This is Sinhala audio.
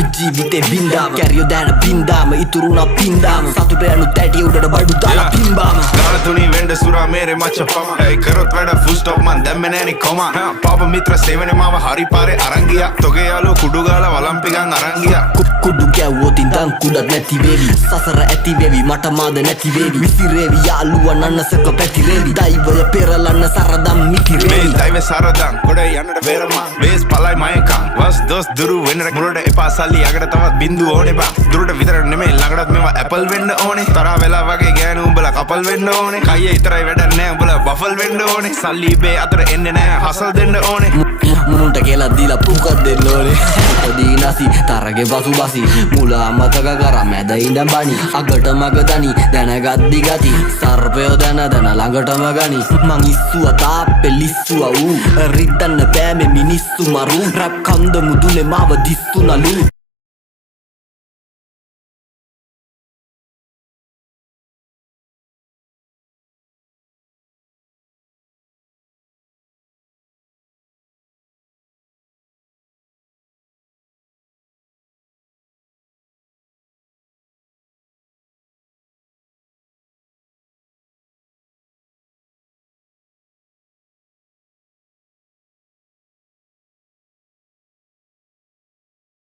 අපි ජීවිතේ බින්දාම කැරියෝ දැන බින්දාම ඉතුරුනා පින්දාම සතුට යනු තැටි උඩට බඩු දාලා පිම්බාම ගාන තුනී වෙන්ඩ සුරා මේරේ මච්ච පම ඇයි කරොත් වැඩ ෆුල් ස්ටොප් මන් දැම්මේ නෑනේ කොම පාප මිත්‍ර සේවනේ මාව හරි පාරේ අරන් ගියා තොගේ යාළුවෝ කුඩු ගාලා වලම්පිකන් අරන් ගියා කුඩු ගැව්වොත් ඉඳන් කුඩක් නැති වේවි සසර ඇති වේවි මට මාද නැති වේවි විසිරේවි යාළුවා නන්නසක පැතිරේවි දෛවය පෙරලන්න සරදම් මිතිරේවි දෛවය සරදම් ගොඩ යන්නට වේරමා වේස් පලයි මයකා වස් දොස් දුරු වෙන්න මුලට එපා සල්ලි යකට තවත් බින්දු ඕනේ බා දුරට විතර නෙමෙයි ළඟටත් මේවා ඇපල් වෙන්න ඕනේ තරහ වෙලා වගේ ගෑනු උඹලා කපල් වෙන්න ඕනේ කයියේ ඉතරයි වැඩක් නෑ උඹලා බෆල් වෙන්න ඕනේ සල්ලි බේ අතර එන්නේ නෑ හසල් දෙන්න ඕනේ මුන්ට කියලා දීලා පුකක් දෙන්න ඕනේ පොඩි නැසි තරගේ පසු බසි මුලා මතක කරා මැද ඉඳන් බණි අගට මග දනි දැනගද්දි ගති සර්පයෝ දැන ළඟටම ගනි මං ඉස්සුවා තාප්පේ ලිස්සුවා ඌ රිද්දන්න බෑ මේ මිනිස්සු මරු රැප් කන්ද මුදුනේ මාව දිස්සුනලු